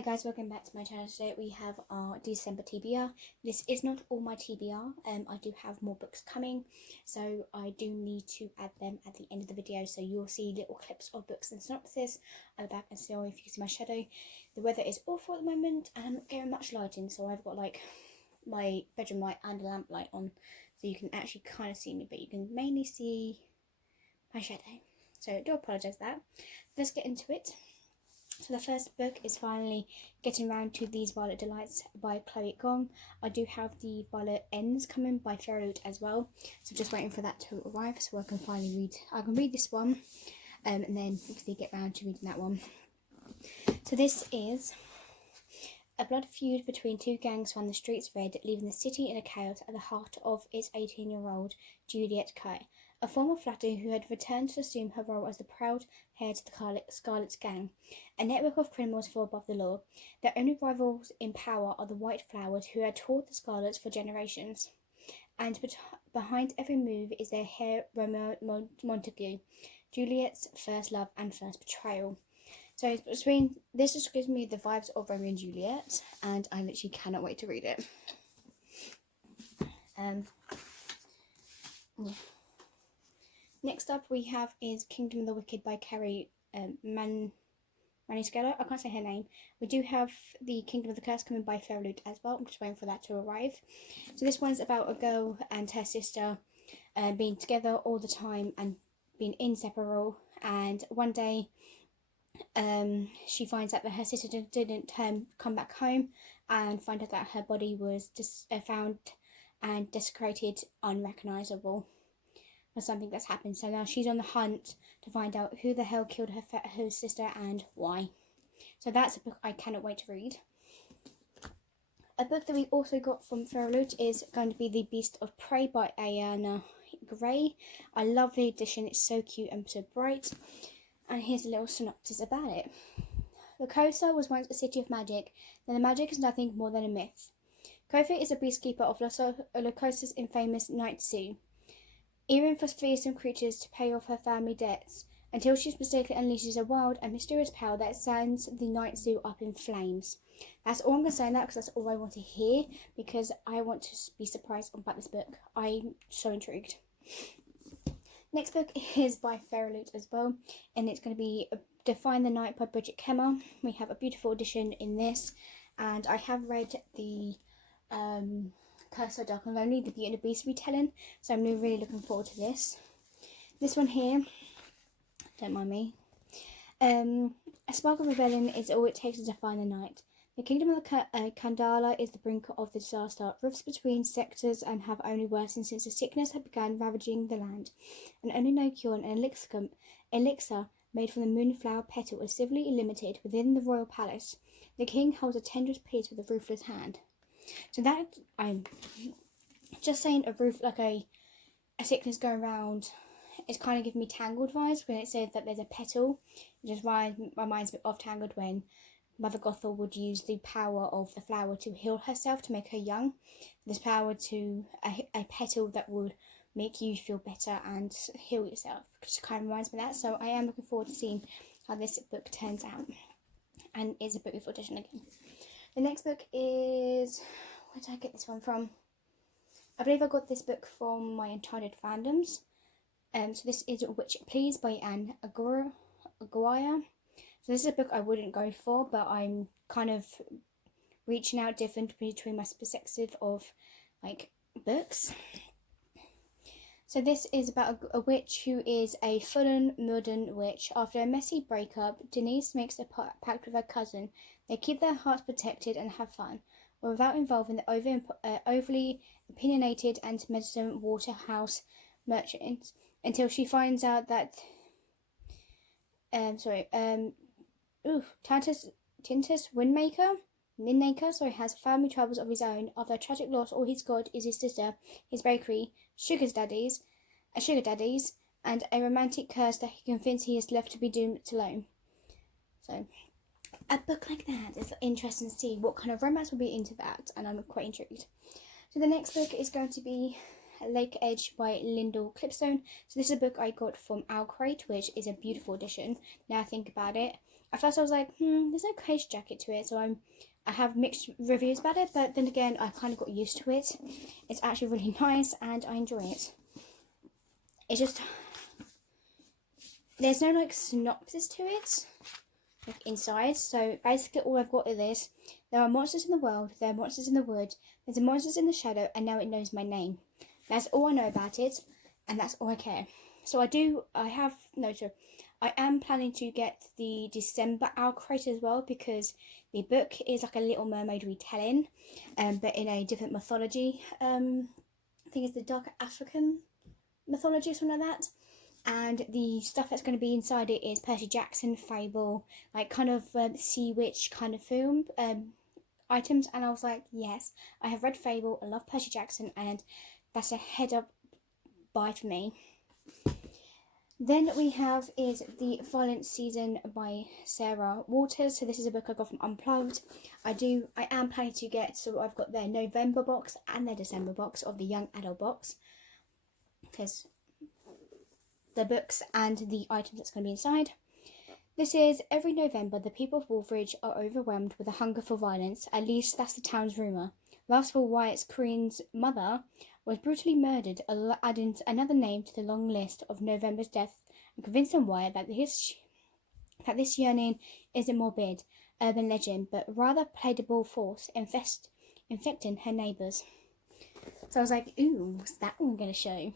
Hi guys, welcome back to my channel. Today we have our December TBR. This is not all my TBR, I do have more books coming, so I do need to add them at the end of the video, so you'll see little clips of books and synopsis at the back. And so if you can see my shadow, the weather is awful at the moment and I'm not getting much lighting, so I've got like my bedroom light and a lamp light on, so you can actually kind of see me, but you can mainly see my shadow, so I do apologise for that. Let's get into it. So the first book is finally getting around to These Violet Delights by Chloe Gong. I do have the Violet Ends coming by Feralute as well, so just waiting for that to arrive so I can finally read. I can read this one, and then hopefully get round to reading that one. So this is a blood feud between two gangs ran the streets red, leaving the city in a chaos at the heart of its 18-year-old Juliet Kay, a former flatter who had returned to assume her role as the proud heir to the Scarlet's gang, a network of criminals far above the law. Their only rivals in power are the White Flowers, who had taught the Scarlets for generations. And behind every move is their heir Romeo Montague, Juliet's first love and first betrayal. So between this just gives me the vibes of Romeo and Juliet, and I literally cannot wait to read it. Yeah. Next up we have is Kingdom of the Wicked by Carrie Maniscalco. I can't say her name. We do have the Kingdom of the Curse coming by Feralute as well. I'm just waiting for that to arrive. So this one's about a girl and her sister being together all the time and being inseparable, and one day she finds out that her sister didn't come back home, and find out that her body was just found and desecrated, unrecognisable for something that's happened. So now she's on the hunt to find out who the hell killed her sister and why. So that's a book I cannot wait to read. A book that we also got from Feralute is going to be The Beast of Prey by Ayana Gray. I love the edition, it's so cute and so bright. And here's a little synopsis about it. Lokosa was once a city of magic, then the magic is nothing more than a myth. Kofi is a beastkeeper of Lokosa's infamous Night Zoo, even for fearsome creatures to pay off her family debts, until she mistakenly unleashes a wild and mysterious power that sends the Night Zoo up in flames. That's all I'm going to say on that, because that's all I want to hear, because I want to be surprised about this book. I'm so intrigued. Next book is by Feralute as well, and it's going to be Define the Night by Bridget Kemmer. We have a beautiful edition in this, and I have read the Curse So Dark and Lonely, the Beauty and the Beast retelling, so I'm really looking forward to this. This one here, don't mind me. A spark of rebellion is all it takes to define the night. The kingdom of the Kandala is the brink of the disaster. Rifts between sectors and have only worsened since the sickness had begun ravaging the land. And only no cure, an elixir made from the moonflower petal is civilly limited within the royal palace. The king holds a tenderest peace with a ruthless hand. So that, I'm just saying, a sickness going around, it's kind of giving me Tangled vibes when it says that there's a petal. It just reminds me of Tangled, when Mother Gothel would use the power of the flower to heal herself, to make her young. This power to a petal that would make you feel better and heal yourself. It just kind of reminds me of that. So I am looking forward to seeing how this book turns out. And it's a book with audition again. The next book is, where did I get this one from? I believe I got this book from my Enchanted Fandoms. So this is Witch Please by Anne Aguirre. So this is a book I wouldn't go for, but I'm kind of reaching out different between my perspective of like books. So this is about a witch who is a full-on modern witch. After a messy breakup, Denise makes a pact with her cousin. They keep their hearts protected and have fun, without involving the overly opinionated and medicine Waterhouse merchants, until she finds out that Tintus Windmaker has family troubles of his own. After a tragic loss, all he's got is his sister, his bakery, sugar daddies, and a romantic curse that he convinced he is left to be doomed alone. So, a book like that is interesting to see what kind of romance will be into that, and I'm quite intrigued. So the next book is going to be Lake Edge by Lyndall Clipstone. So this is a book I got from Owl Crate, which is a beautiful edition. Now I think about it, at first I was like, there's no case jacket to it, so I have mixed reviews about it, but then again, I kind of got used to it. It's actually really nice, and I enjoy it. It's just, there's no like synopsis to it, like inside. So basically, all I've got is this: there are monsters in the world, there are monsters in the wood, there's a monsters in the shadow, and now it knows my name. That's all I know about it, and that's all I care. So I am planning to get the December Owl Crate as well, because the book is like a Little Mermaid retelling, but in a different mythology. I think it's the Dark African mythology or something like that. And the stuff that's going to be inside it is Percy Jackson, Fable, like kind of Sea Witch kind of film items. And I was like, yes, I have read Fable, I love Percy Jackson, and that's a head up buy for me. Then we have is The Violent Season by Sarah Waters. So this is a book I got from Unplugged. I am planning to get, so I've got their November box and their December box of the young adult box, because the books and the items that's going to be inside. This is, every November the people of Wolfridge are overwhelmed with a hunger for violence. At least that's the town's rumour. Lastful Wyatt's Queen's mother was brutally murdered, adding another name to the long list of November's deaths, and convincing Wyatt that this yearning isn't morbid, urban legend, but rather playable force infecting her neighbours. So I was like, ooh, what's that one going to show?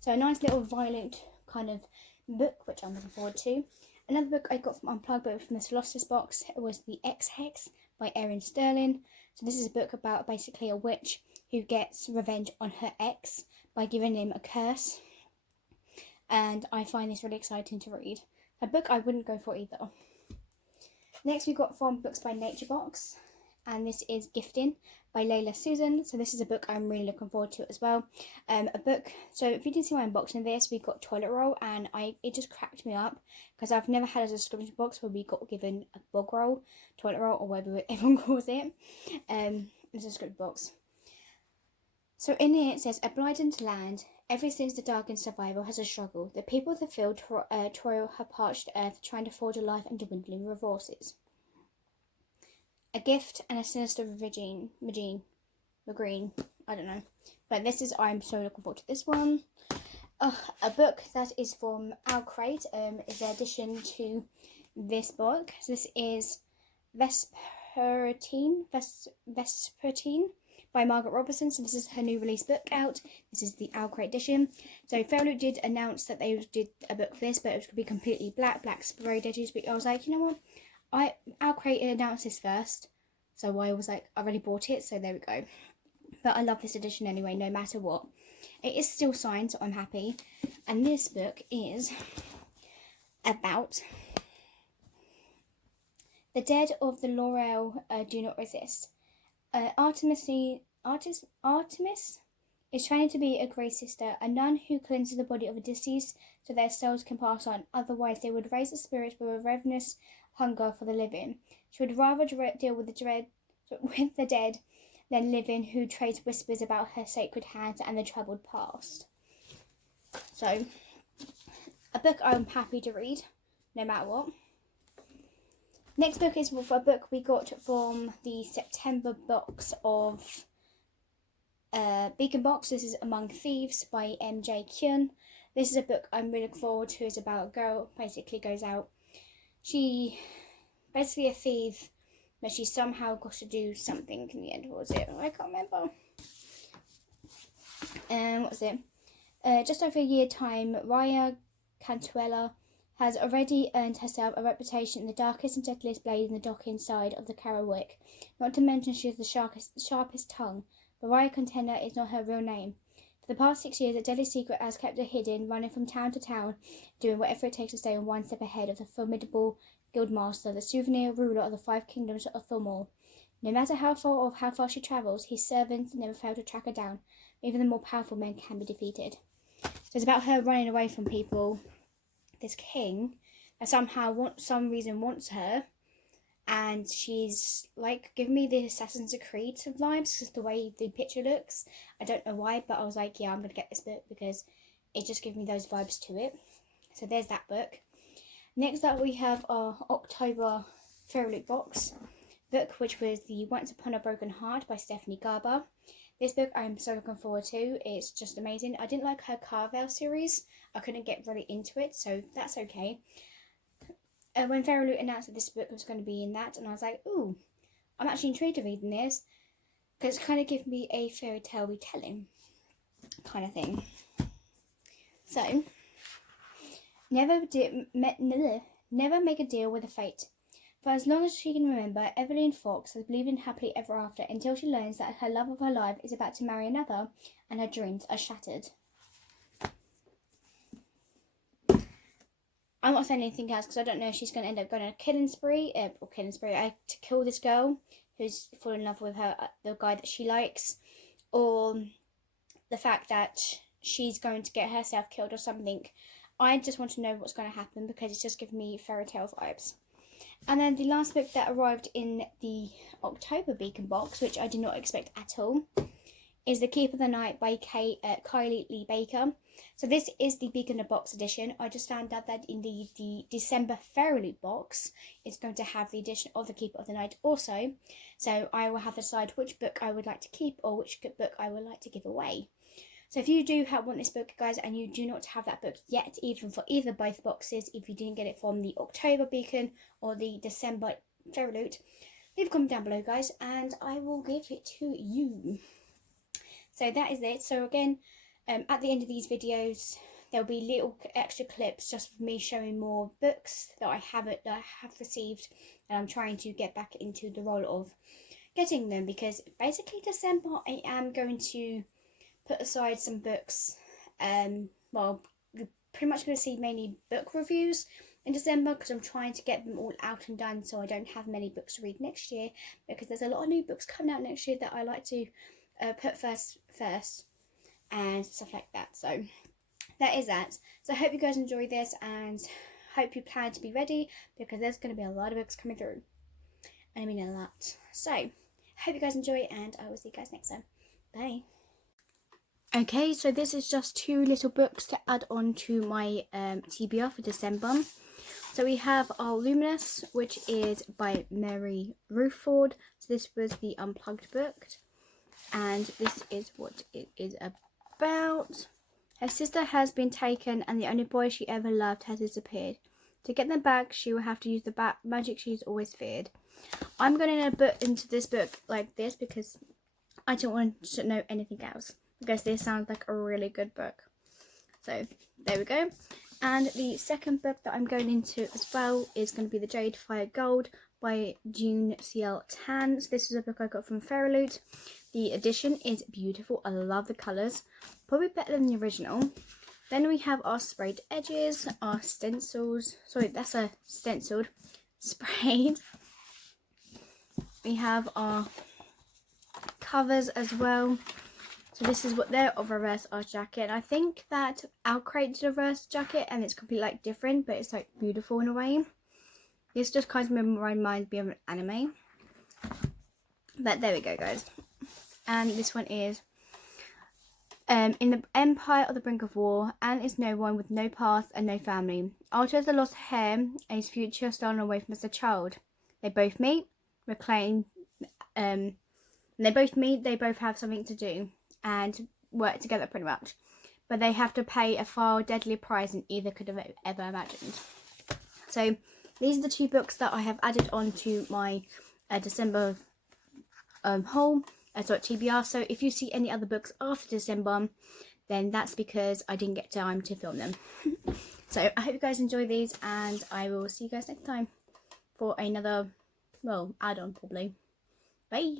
So a nice little violent kind of book, which I'm looking forward to. Another book I got from Unplugged, but from the Solstice box, it was The X-Hex by Erin Sterling. So this is a book about basically a witch who gets revenge on her ex by giving him a curse. And I find this really exciting to read. A book I wouldn't go for either. Next we got from Books by Nature Box, and this is Gifting by Layla Susan. So this is a book I'm really looking forward to as well. So if you didn't see my unboxing of this, we got Toilet Roll, and it just cracked me up, because I've never had a subscription box where we got given a bog roll, toilet roll, or whatever everyone calls it. It's a subscription box. So in here it says, a blighted land, ever since the darkened survival has a struggle. The people of the field toil her parched earth, trying to forge a life and dwindling resources. A gift and a sinister Magine, I don't know. But I'm so looking forward to this one. A book that is from Owl Crate is the addition to this book. So this is Vespertine by Margaret Robertson. So this is her new release book out. This is the Owl Crate edition. So Fairloop did announce that they did a book for this, but it was going to be completely black sprayed edges. But I was like, you know what? Owl Crate announced this first, so I was like, I already bought it, so there we go. But I love this edition anyway, no matter what. It is still signed, so I'm happy. And this book is about the dead of the Laurel do not resist. Artemis is trying to be a Grey Sister, a nun who cleanses the body of a deceased so their souls can pass on. Otherwise, they would raise the spirit with a ravenous hunger for the living. She would rather deal with the dead than living, who trades whispers about her sacred hands and the troubled past. So, a book I'm happy to read, no matter what. Next book is a book we got from the September box of Beacon Box. This is Among Thieves by MJ Kyun. This is a book I'm really looking forward to. It's about a girl basically goes out. She basically a thief, but she somehow got to do something in the end. What was it? I can't remember. What was it? Just over a year time, Raya Cantuella has already earned herself a reputation in the darkest and deadliest blade in the dock inside of the Carrowick. Not to mention she has the sharpest tongue. But Raya Contender is not her real name. For the past 6 years, a deadly secret has kept her hidden, running from town to town, doing whatever it takes to stay one step ahead of the formidable Guildmaster, the souvenir ruler of the 5 kingdoms of Thormore. No matter how far or how far she travels, his servants never fail to track her down. Even the more powerful men can be defeated. So it's about her running away from people. This king that somehow some reason wants her, and she's like giving me the Assassin's Creed vibes, just the way the picture looks. I don't know why, but I was like, yeah, I'm gonna get this book because it just gives me those vibes to it. So there's that book. Next up we have our October Fairy Loot box book, which was the Once Upon a Broken Heart by Stephanie Garber. This book I'm so looking forward to. It's just amazing. I didn't like her Carvel series. I couldn't get really into it, so that's okay. When Fairy Loot announced that this book was going to be in that, and I was like, ooh, I'm actually intrigued to reading this, because it's kind of gives me a fairy tale retelling kind of thing. So, never make a deal with a fate. For as long as she can remember, Evelyn Fox has believed in happily ever after until she learns that her love of her life is about to marry another and her dreams are shattered. I'm not saying anything else because I don't know if she's going to end up going on a killing spree, to kill this girl who's fallen in love with the guy that she likes, or the fact that she's going to get herself killed or something. I just want to know what's going to happen because it's just giving me fairy tale vibes. And then the last book that arrived in the October Beacon box, which I did not expect at all, is The Keep of the Night by Kylie Lee Baker. So this is the Beacon box edition. I just found out that in the December Fairy Loot box, it's going to have the edition of The Keep of the Night also. So I will have to decide which book I would like to keep or which book I would like to give away. So if you do want this book, guys, and you do not have that book yet, even for both boxes, if you didn't get it from the October Beacon or the December Fairy Loot, leave a comment down below, guys, and I will give it to you. So that is it. So again, at the end of these videos, there'll be little extra clips just for me showing more books that I have received, and I'm trying to get back into the role of getting them, because basically December I am going to put aside some books. Well, you're pretty much going to see mainly book reviews in December because I'm trying to get them all out and done so I don't have many books to read next year, because there's a lot of new books coming out next year that I like to put first and stuff like that. So that is that. So I hope you guys enjoy this and hope you plan to be ready, because there's going to be a lot of books coming through, and I mean a lot. So hope you guys enjoy, and I will see you guys next time. Bye. Okay, so this is just 2 little books to add on to my TBR for December. So we have our Luminous, which is by Mary Ruford. So this was the Unplugged book, and this is what it is about. Her sister has been taken and the only boy she ever loved has disappeared. To get them back, she will have to use the magic she's always feared. I'm going to put into this book like this because I don't want to know anything else, because this sounds like a really good book. So there we go. And the second book that I'm going into as well is going to be The Jade Fire Gold by June C.L. Tan. So this is a book I got from Fairy Loot. The edition is beautiful. I love the colours. Probably better than the original. Then we have our sprayed edges, our stencils. Sorry, that's a stenciled sprayed. We have our covers as well. So this is what they're of reverse art jacket. I think that Al created a reverse jacket and it's completely like different, but it's like beautiful in a way. This just kind of reminds me of an anime. But there we go, guys. And this one is in the Empire of the Brink of War, Anne is no one with no past and no family. Arthur has lost hair and his future stolen away from as a child. They both meet, reclaim, they both have something to do and work together pretty much. But they have to pay a far deadlier price than either could have ever imagined. So these are the 2 books that I have added on to my December haul. TBR. So if you see any other books after December, then that's because I didn't get time to film them. So I hope you guys enjoy these, and I will see you guys next time for another, well, add-on probably. Bye.